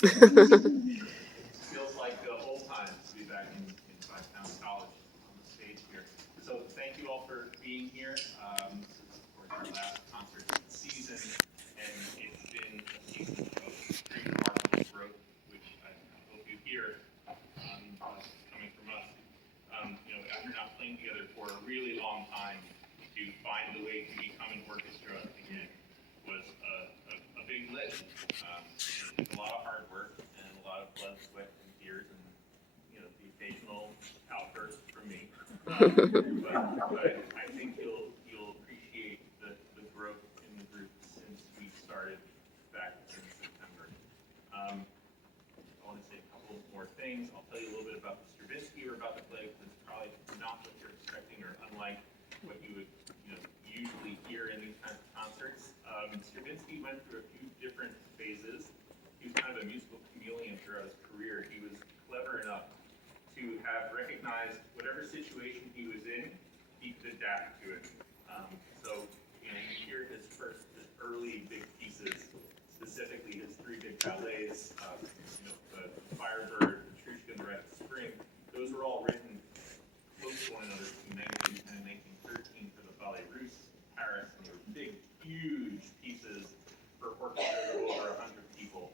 Feels like the old times to be back in Five College on the stage here. So thank you all for being here. This is, of course, our last concert of the season, and it's been a season of extreme remarkable growth, which I hope you hear coming from us. After not playing together for a really long time, to find the way to become an orchestra again was a big lift. It was a lot of hard work and a lot of blood, sweat, and tears, and the occasional outburst from me. But I think you'll appreciate the growth in the group since we started back in September. I want to say a couple more things. I'll tell you a little bit about the Stravinsky we're about to play, because it's probably not what you're expecting, or unlike what you would usually hear in these kinds of concerts. Stravinsky went through a few different phases. He was kind of a musical chameleon throughout his career. He was clever enough to have recognized whatever situation he was in, he could adapt to it. You hear his early big pieces, specifically his three big ballets, the Firebird, Petrushka, and the Rite of Spring. Those were all written close to one another between 1910 and 1913 for the Ballet Russe, Paris, and they were big, huge pieces for orchestras of over 100 people.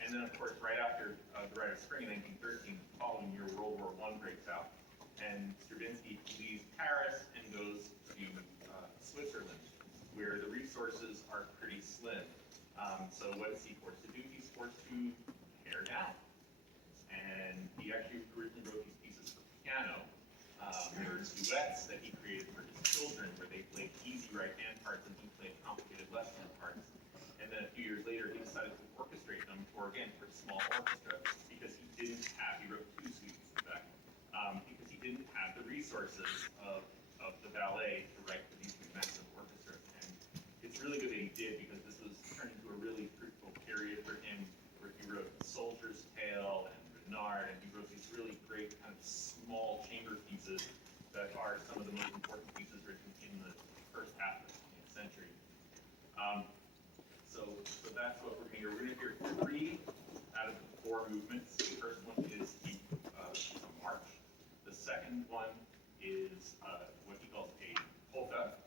And then, of course, right after the Rite of Spring in 1913, the following year, World War I breaks out, and Stravinsky leaves Paris and goes to Switzerland, where the resources are pretty slim. So what is he forced to do? He's forced to pare down. And he actually originally wrote these pieces for piano. There were duets that he created for his children, where they played easy right-hand parts and he played complicated left-hand parts. And then a few years later, he decided to orchestrate them for a small orchestra, because he wrote two suites, in fact, because he didn't have the resources of the ballet to write for these massive orchestras. And it's really good that he did, because this was turned into a really fruitful period for him, where he wrote Soldier's Tale and Renard, and he wrote these really great kind of small chamber pieces that are some of the most important pieces written in the first half of the 20th century. So that's what we're going to hear. We're going to hear three out of the four movements. The first one is the march. The second one is what he calls a polka.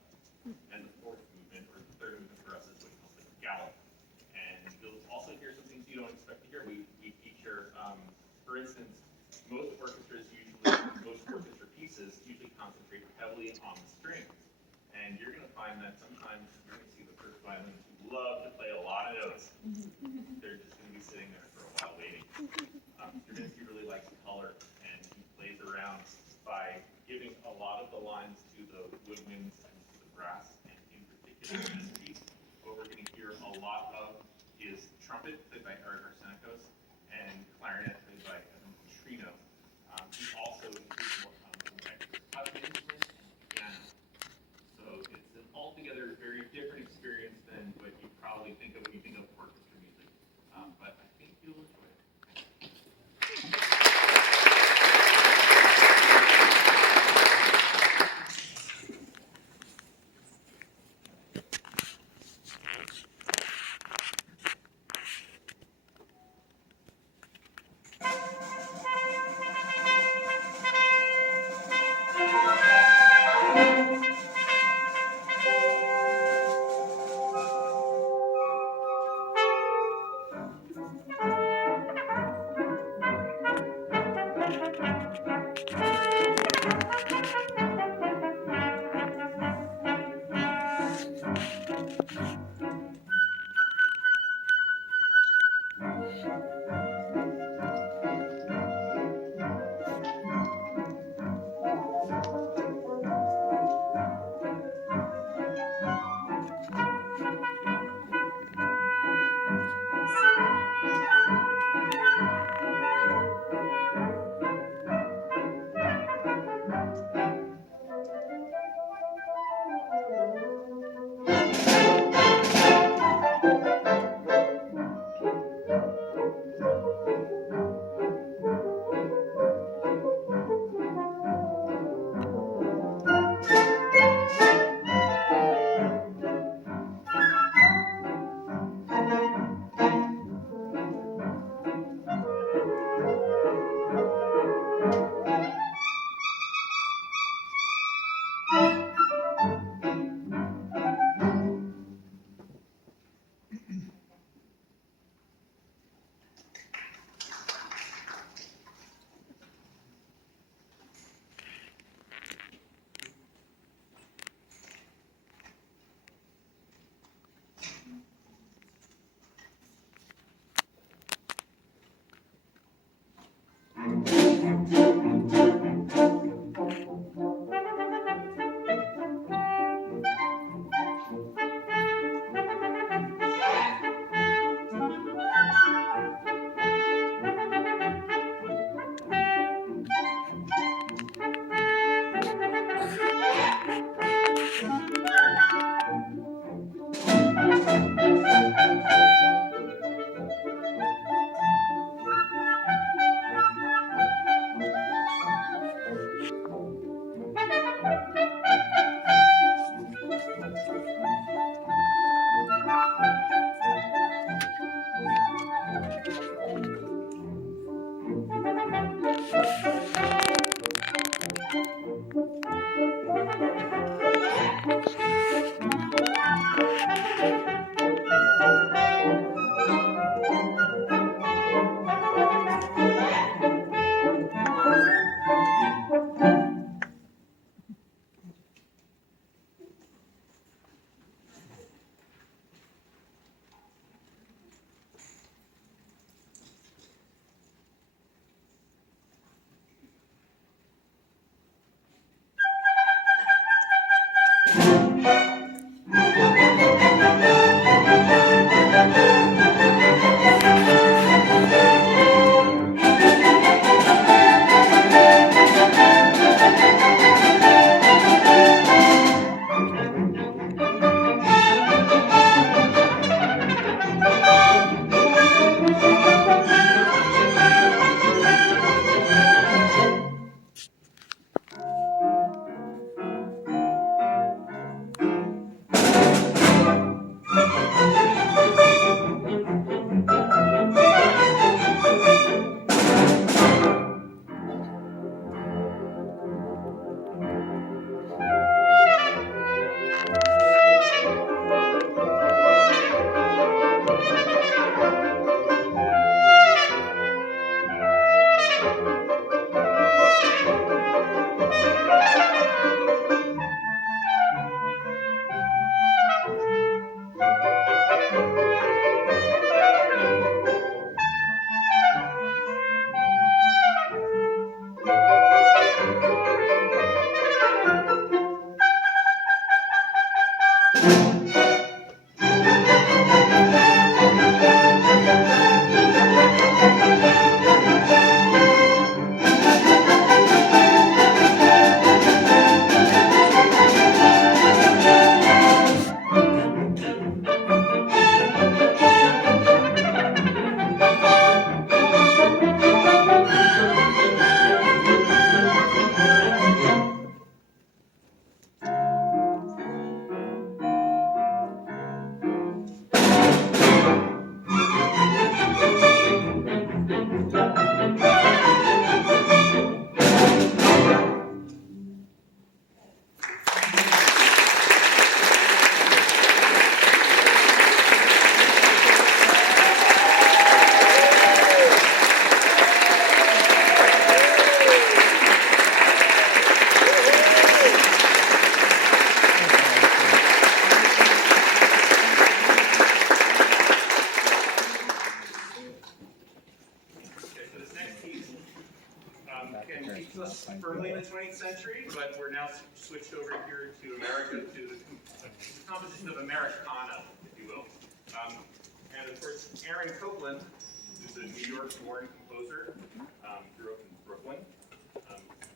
And the fourth movement, or the third movement for us, is what he calls a gallop. And you'll also hear some things you don't expect to hear. We feature, for instance, most orchestra pieces usually concentrate heavily on the strings. And you're going to find that sometimes you're going to see the first violins who love to play a lot of notes. They're just going to be sitting there for a while waiting. Stravinsky really likes color, and he plays around by giving a lot of the lines to the woodwinds and to the brass. And in particular, in this piece, what we're going to hear a lot of is trumpet, played by Eric Arsenikos, and clarinet, played by Evan Trino. He also includes some percussion instruments and piano. So it's an altogether very different experience than what you probably think of when you think of orchestra music. But I think you'll enjoy it. keeps us firmly in the 20th century, but we're now switched over here to America, to the composition of Americana, if you will. And of course, Aaron Copland, who's a New York-born composer, grew up in Brooklyn.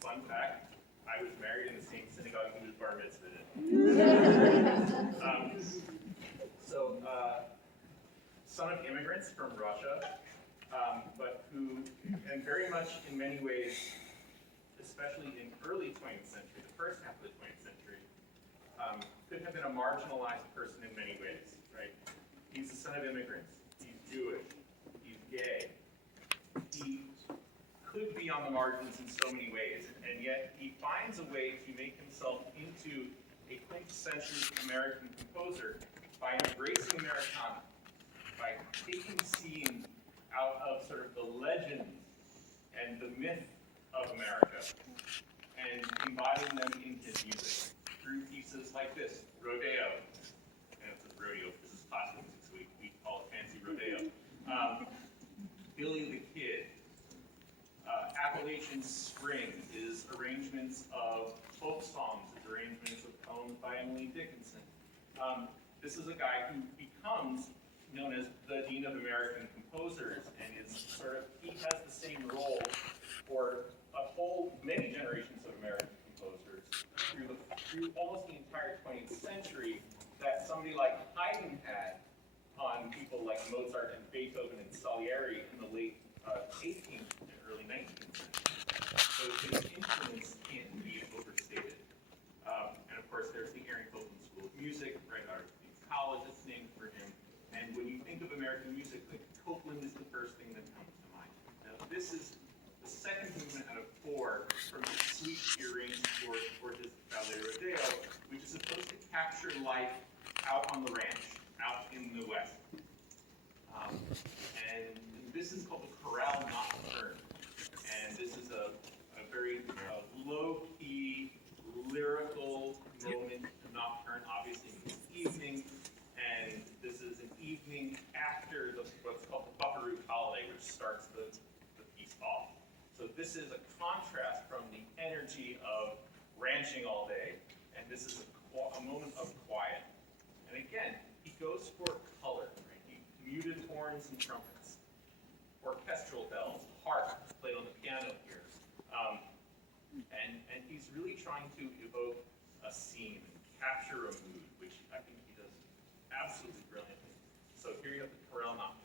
Fun fact, I was married in the same synagogue he was bar mitzvahed in. Son of immigrants from Russia, but who, and very much in many ways, especially in early 20th century, the first half of the 20th century, could have been a marginalized person in many ways, right? He's the son of immigrants, he's Jewish, he's gay, he could be on the margins in so many ways, and yet he finds a way to make himself into a quintessential American composer by embracing Americana, by taking scenes out of sort of the legend and the myth of America and embodying them in his music through pieces like this, Rodeo. And it's a rodeo, this is classical music, so we call it fancy rodeo. Billy the Kid. Appalachian Spring is arrangements of folk songs, it's arrangements of poems by Emily Dickinson. This is a guy who becomes known as the Dean of American Composers, and is sort of, he has the same role for many generations of American composers through almost the entire 20th century that somebody like Haydn had on people like Mozart and Beethoven and Salieri in the late 18th and early 19th century. So his influence can't be overstated. And of course, there's the Aaron Copland School of Music, right out of Queens College, that's named for him. And when you think of American music, like Copland is the first thing that comes to mind. Now, this is the second movement out of 4 from his suite he arranged for his ballet Rodeo, which is supposed to capture life out on the ranch, out in the West. And this is called the Chorale Nocturne. And this is a very low-key, lyrical moment nocturne, obviously in the evening. And this is an evening after what's called the Buckaroo Holiday, which starts the piece off. So this is a contrast from the energy of ranching all day, and this is a moment of quiet. And again, he goes for color, right? Muted horns and trumpets, orchestral bells, harp played on the piano here. And he's really trying to evoke a scene and capture a mood, which I think he does absolutely brilliantly. So here you have the Chorale Nocturne.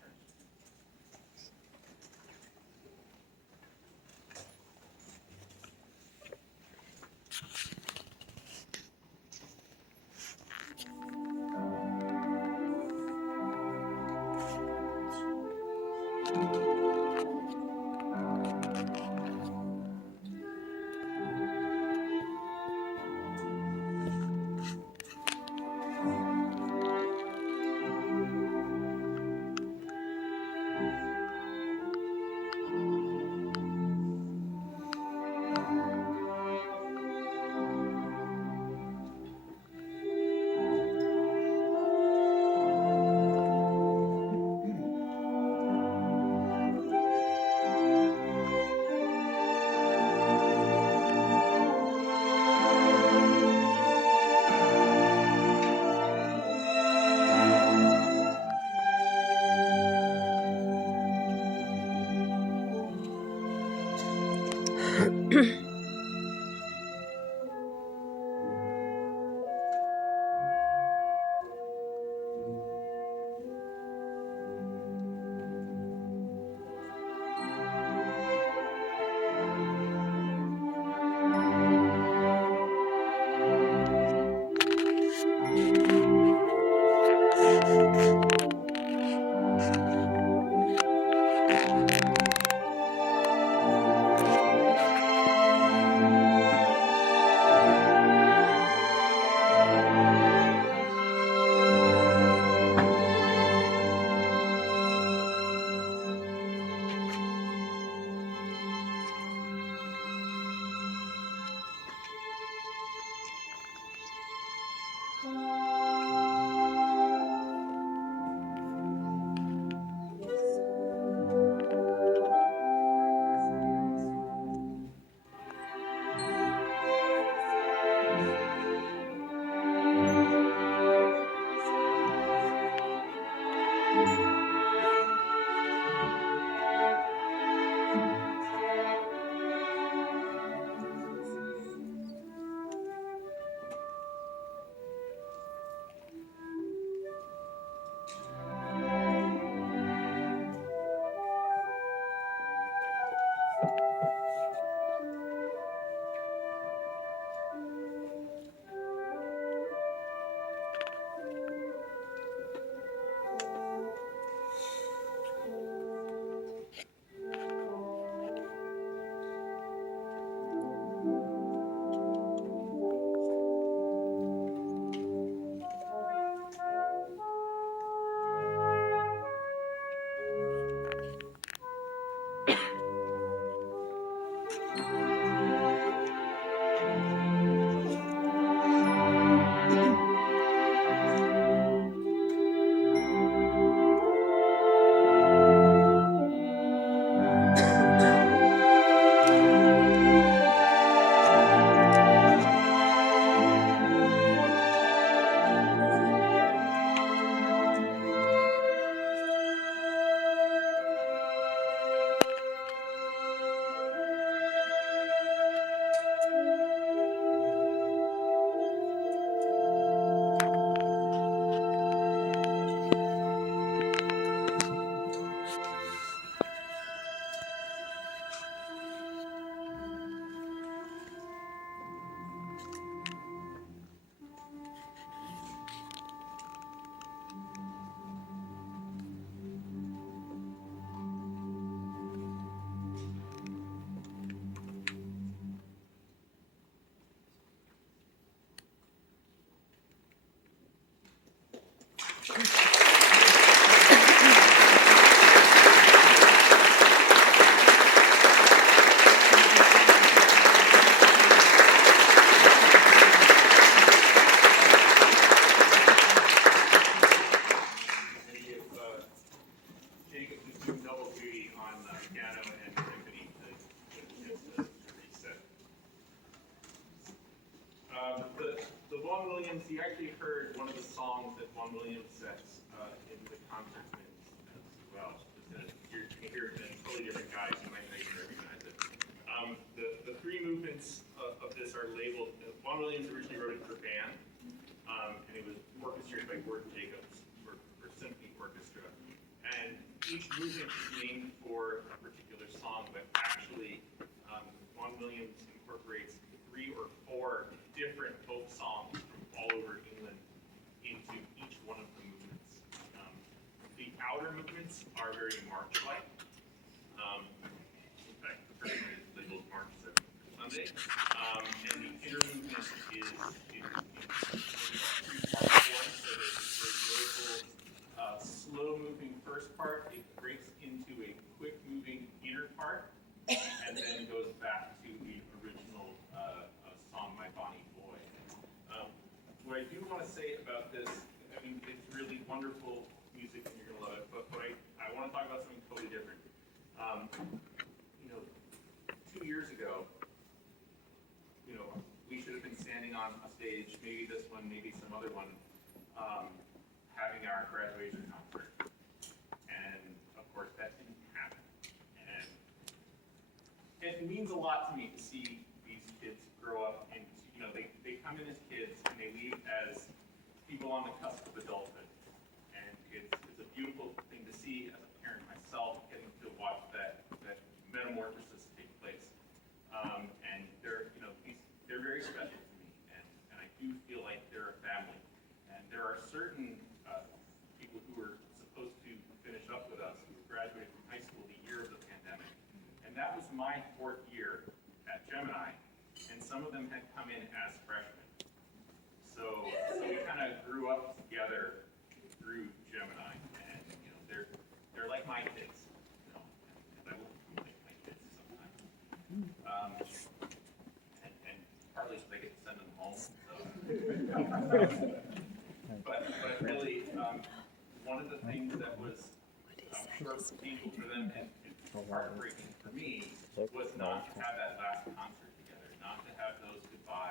Williams, he actually heard one of the songs that Juan Williams sets in the concert minutes as well. You can hear it in totally different guys, you might not even recognize it. The three movements of this are labeled, Juan Williams originally wrote it for band, and it was orchestrated by Gordon Jacobs for symphony orchestra. And each movement is named for a particular song, but actually Juan Williams incorporates 3 or 4 different folk songs from all over England into each one of the movements. The outer movements are very march-like. In fact, the first one is labeled March 7th Sunday. And the inner movement is in three-part form, so there's a very lyrical, slow-moving first part. It breaks into a quick-moving inner part, and then goes back to the original song, My Bonnie Boy. What I do want to say about this, I mean, it's really wonderful music and you're going to love it, but I want to talk about something totally different. 2 years ago, we should have been standing on a stage, maybe this one, maybe some other one, having our graduation concert. And of course, that didn't happen. And it means a lot to me to see these kids grow up into, they come in as kids and they leave as people on the cusp of adulthood. And it's a beautiful thing to see as a parent myself, getting to watch that metamorphosis take place. And they're very special to me, and I do feel like they're a family. And there are certain people who were supposed to finish up with us who graduated from high school the year of the pandemic. And that was my 4th year at Gemini, and some of them had come in as freshmen. So we kind of grew up together through Gemini, and they're like my kids, and I will become like my kids sometimes. And partly so they get to send them home. So. But really, one of the things that was sure painful for them and heartbreaking for me was not to have that last concert together, not to have those goodbyes.